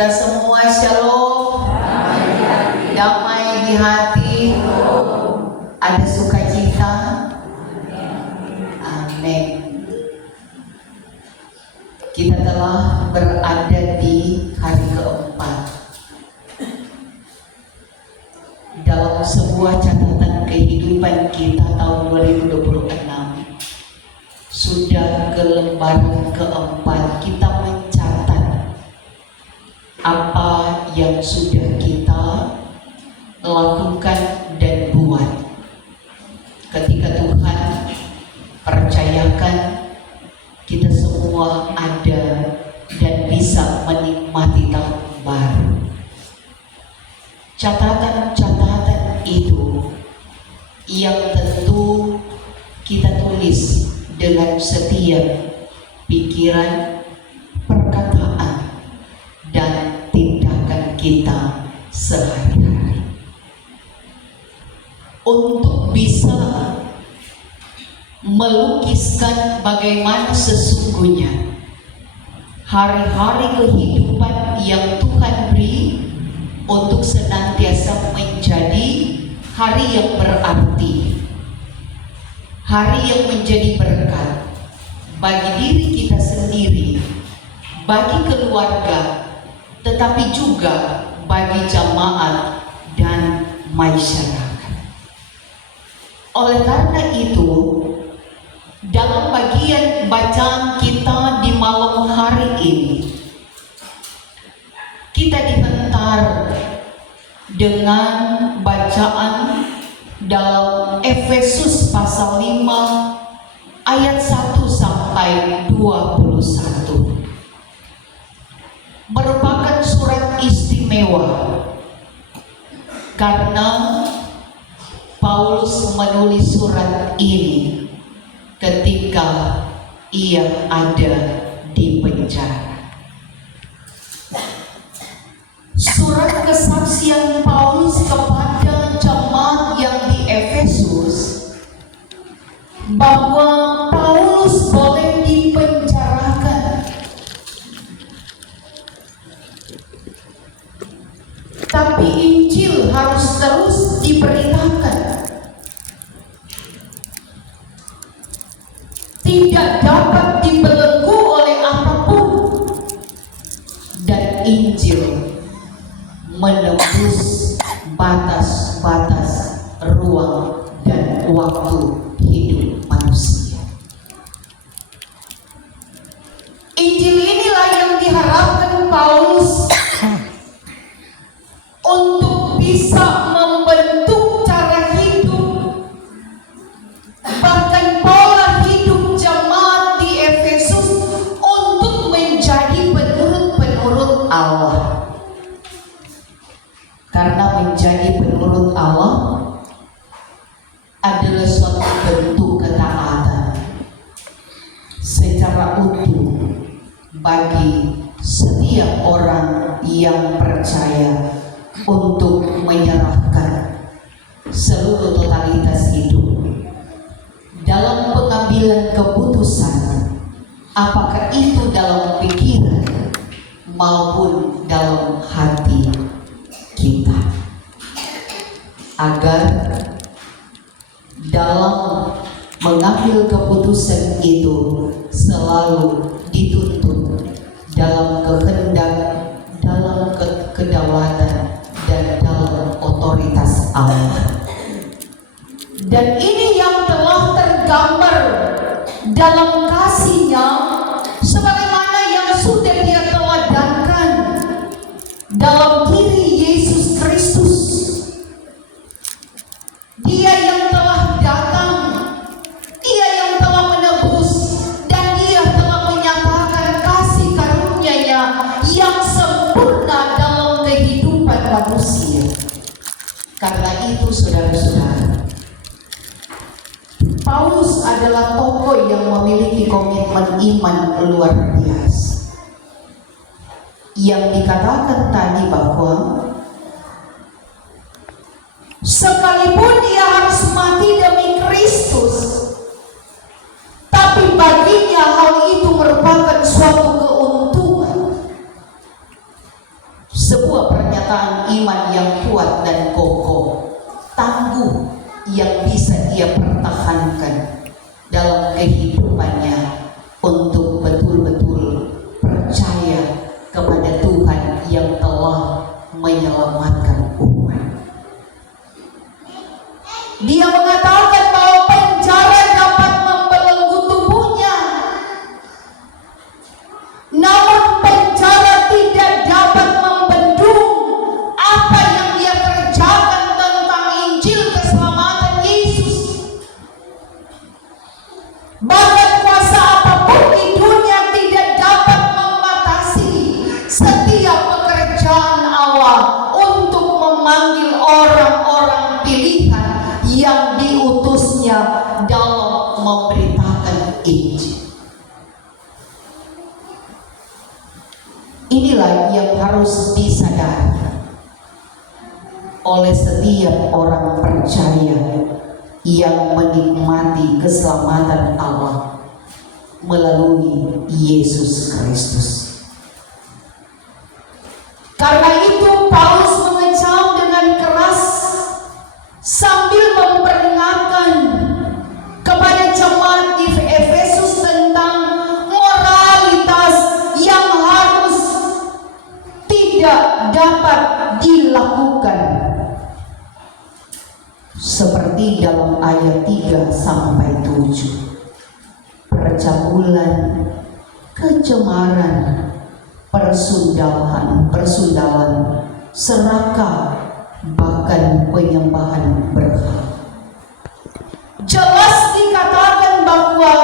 kita semua shalom, damai di hati, ada sukacita. Amin. Kita telah berada di hari keempat dalam sebuah catatan kehidupan kita tahun 2026. Sudah ke lembaran keempat, kita mencatat apa yang sudah kita lakukan dan buat. Ketika Tuhan percayakan, kita semua ada dan bisa menikmati tahun baru. Catatan-catatan itu yang tentu kita tulis dengan setiap pikiran, perkataan, dan tindakan kita sehari-hari. Untuk bisa melukiskan bagaimana sesungguhnya hari-hari kehidupan yang Tuhan beri untuk senantiasa menjadi hari yang berarti, hari yang menjadi berkat bagi diri kita sendiri, bagi keluarga, tetapi juga bagi jamaat dan masyarakat. Oleh karena itu, dalam bagian bacaan kita di malam hari ini, kita dihantar dengan bacaan dalam Efesus pasal 5 ayat 1 sampai 21. Merupakan surat istimewa karena Paulus menulis surat ini ketika ia ada di penjara. Surat kesaksian Paulus kepada jemaat yang di Efesus bahwa Paulus boleh dipenjarakan, tapi Injil harus terus diberitakan. Tidak dapat dibelenggu oleh apapun, dan Injil menembus batas-batas ruang dan waktu hidup manusia. Injil inilah yang diharapkan Paulus untuk bisa membentuk cara hidup, bahkan pola hidup jemaat di Efesus untuk menjadi penurut-penurut Allah. Karena menjadi penurut Allah adalah suatu bentuk ketaatan secara utuh bagi setiap orang yang percaya untuk menyerahkan seluruh totalitas hidup dalam pengambilan keputusan, apakah itu dalam pikiran maupun dalam hati kita, agar dalam mengambil keputusan itu selalu dituntut dalam kehendak, dalam kedaulatan, dan dalam otoritas Allah. Dan ini yang telah tergambar dalam kasih-Nya sebagaimana yang sudah Dia teladankan dalam diri Yesus Kristus. Dia yang telah datang, Dia yang telah menebus, dan Dia telah menyatakan kasih karunia-Nya yang sempurna dalam kehidupan manusia. Karena itu, saudara-saudara, Paulus adalah tokoh yang memiliki komitmen iman luar biasa. Yang dikatakan tadi bahwa sekalipun dia harus mati demi Kristus, tapi baginya hal itu merupakan suatu keuntungan. Sebuah pernyataan iman yang kuat dan kokoh, tangguh, yang bisa ia pertahankan dalam kehidupannya untuk betul-betul percaya kepada Tuhan yang telah menyelamatkan umat. Dia mengatakan bahwa penjara dapat membelenggu tubuhnya, namun penjara tidak dapat membendung apa yang dia kerjakan tentang Injil keselamatan Yesus. Bahkan kuasa apapun di dunia tidak dapat membatasi setiap pekerjaan Allah untuk memanggil orang-orang pilihan yang diutusnya dalam memberitakan Injil. Inilah yang harus disadari oleh setiap orang percaya yang menikmati keselamatan Allah melalui Yesus Kristus. Karena itu Paulus mengecam dengan keras sambil memperingatkan kepada jemaat di Efesus tentang moralitas yang harus tidak dapat dilakukan, seperti dalam ayat 3 sampai 7. Percabulan, kecemaran, persundalan, serakah, bahkan penyembahan berhala. Jelas dikatakan bahwa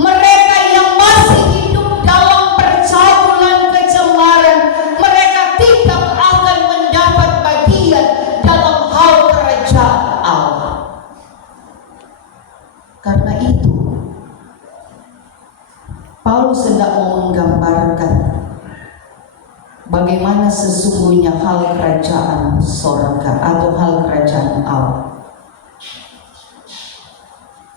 mereka yang masih hidup dalam percabulan, kecemaran, mereka tidak akan mendapat bagian dalam hal kerajaan Allah. Karena itu Paulus hendak menggambarkan bagaimana sesungguhnya hal kerajaan sorga atau hal kerajaan Allah.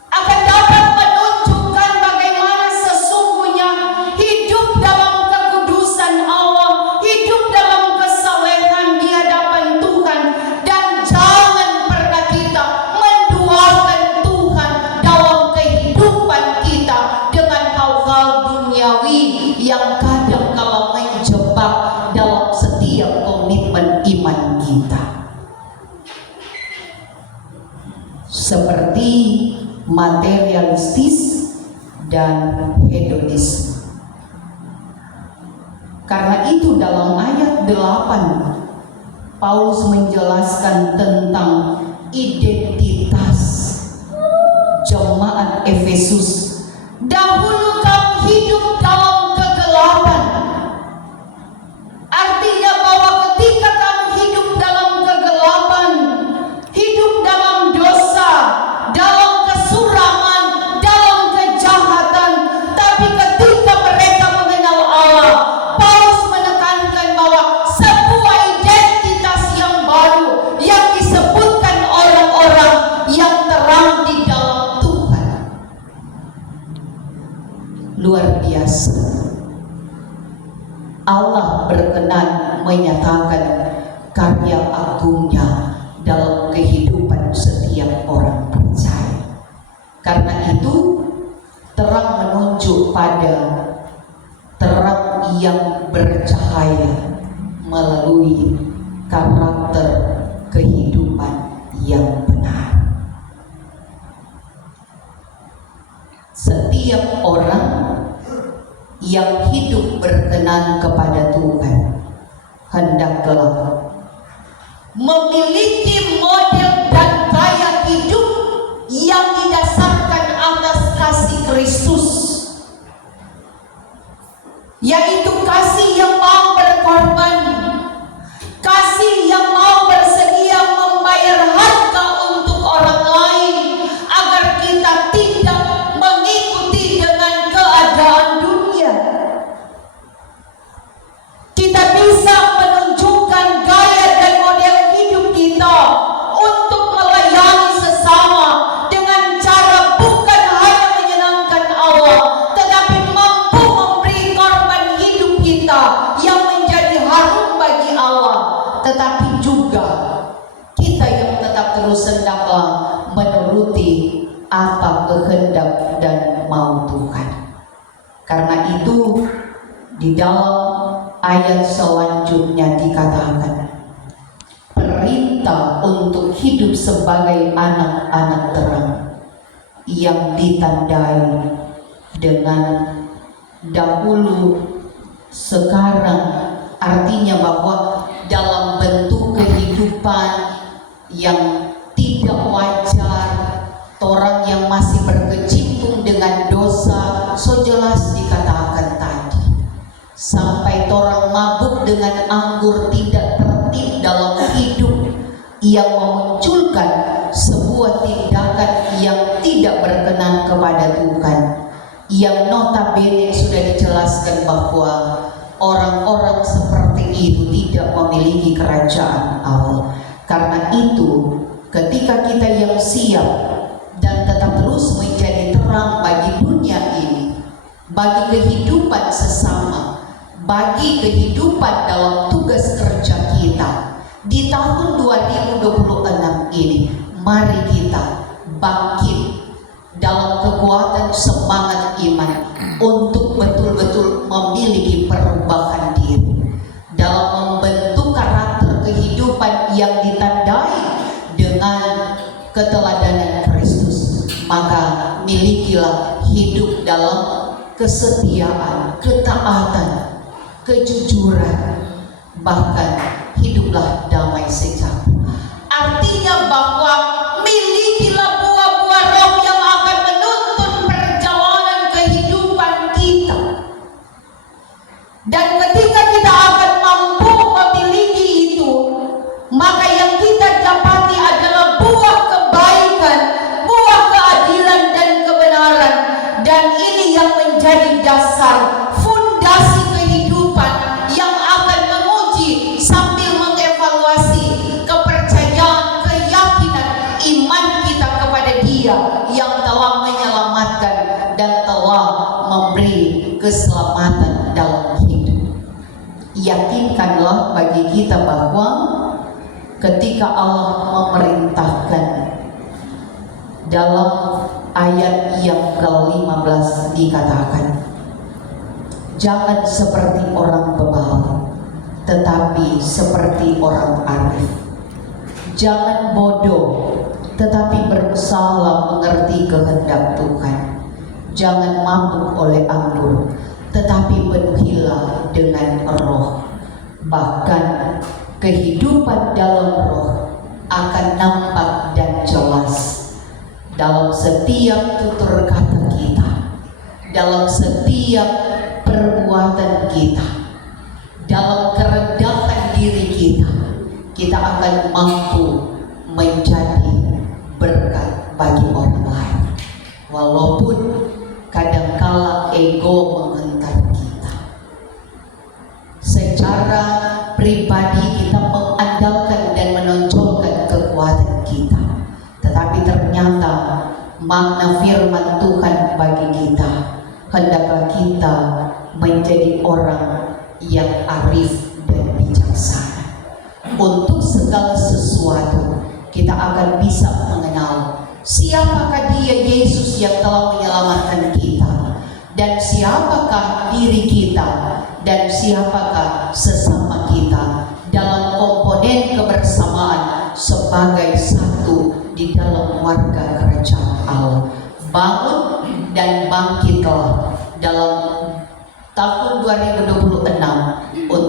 Akan dapat menunjukkan bagaimana sesungguhnya hidup dalam kekudusan Allah, hidup dalam kesalehan di hadapan Tuhan, dan jangan pernah kita menduakan Tuhan dalam kehidupan kita dengan hal-hal duniawi yang kadang kala menjebak dalam setiap komitmen iman kita, seperti materialistis dan hedonis. Karena itu dalam ayat 8 Paulus menjelaskan tentang identitas jemaat Efesus. Dahulu kamu hidup dalam kegelapan. Artinya bahwa ketika kamu hidup dalam kegelapan, hidup dalam dosa, dalam kesurangan, dalam kejahatan, tapi ketika mereka mengenal Allah, Paulus menekankan bahwa sebuah identitas yang baru yang disebutkan orang-orang yang terang di dalam Tuhan. Luar biasa. Allah berkenan menyatakan karya agungnya dalam kehidupan setiap orang percaya. Karena itu terang menunjuk pada terang yang bercahaya melalui karakter kehidupan yang benar. Setiap orang yang hidup berkenan kepada Tuhan hendaklah memiliki model dan gaya hidup yang didasarkan atas kasih Kristus, yaitu kasih yang mau berkorban, kasih yang mau bersedia membayar harga untuk orang lain, agar kita tidak mengikuti dengan keadaan dunia. Kita bisa menunjukkan gaya dan model hidup kita untuk melayani sesama dengan cara bukan hanya menyenangkan Allah, tetapi mampu memberi korban hidup tetapi juga kita yang tetap terus hendaklah menuruti apa kehendak dan mau Tuhan. Karena itu di dalam ayat selanjutnya dikatakan perintah untuk hidup sebagai anak-anak terang yang ditandai dengan dahulu, sekarang, artinya bahwa dalam bentuk kehidupan yang tidak wajar, orang yang masih berkecimpung dengan dosa, so jelas dikatakan tadi, sampai orang mabuk dengan anggur tidak tertib dalam hidup yang memunculkan sebuah tindakan yang tidak berkenan kepada Tuhan, yang notabene sudah dijelaskan bahwa orang-orang seperti itu tidak memiliki kerajaan Allah. Karena itu ketika kita yang siap dan tetap terus menjadi terang bagi dunia ini, bagi kehidupan sesama, bagi kehidupan dalam tugas kerja kita di tahun 2026 ini, mari kita bangkit dalam kekuatan semangat iman untuk betul-betul memiliki perubahan diri dalam membentuk karakter kehidupan yang ditandai dengan keteladanan Kristus. Maka milikilah hidup dalam kesetiaan, ketaatan, kejujuran, bahkan hiduplah damai sejahtera. Artinya bahwa milikilah buah-buah roh yang akan menuntun perjalanan kehidupan kita. Dan ketika kita akan mampu memiliki itu, maka yang kita dapati adalah buah kebaikan, buah keadilan dan kebenaran. Dan ini yang menjadi dasar fondasi kehidupan yang akan menguji sambil mengevaluasi kepercayaan, keyakinan, iman kita kepada Dia yang telah menyelamatkan dan telah memberi keselamatan dalam hidup. Yakinkanlah bagi kita bahwa ketika Allah memerintahkan dalam ayat yang ke-15 dikatakan, jangan seperti orang bebal, tetapi seperti orang arif. Jangan bodoh, tetapi berusahalah mengerti kehendak Tuhan. Jangan mabuk oleh anggur, tetapi penuhilah dengan roh. Bahkan kehidupan dalam roh akan nampak dan jelas dalam setiap tutur kata kita, dalam setiap perbuatan kita, dalam kerendahan diri kita. Kita akan mampu menjadi berkat bagi orang lain, walaupun kadangkala ego menghentak kita. Secara pribadi kita mengandalkan dan menonjolkan kekuatan kita, tetapi ternyata makna firman Tuhan bagi kita, hendaklah kita menjadi orang yang arif dan bijaksana. Untuk segala sesuatu kita akan bisa mengenal siapakah Dia Yesus yang telah menyelamatkan kita, dan siapakah diri kita, dan siapakah sesama kita dalam komponen kebersamaan sebagai satu di dalam warga kerajaan Allah. Bangun dan bangkitlah dalam tahun 2026 untuk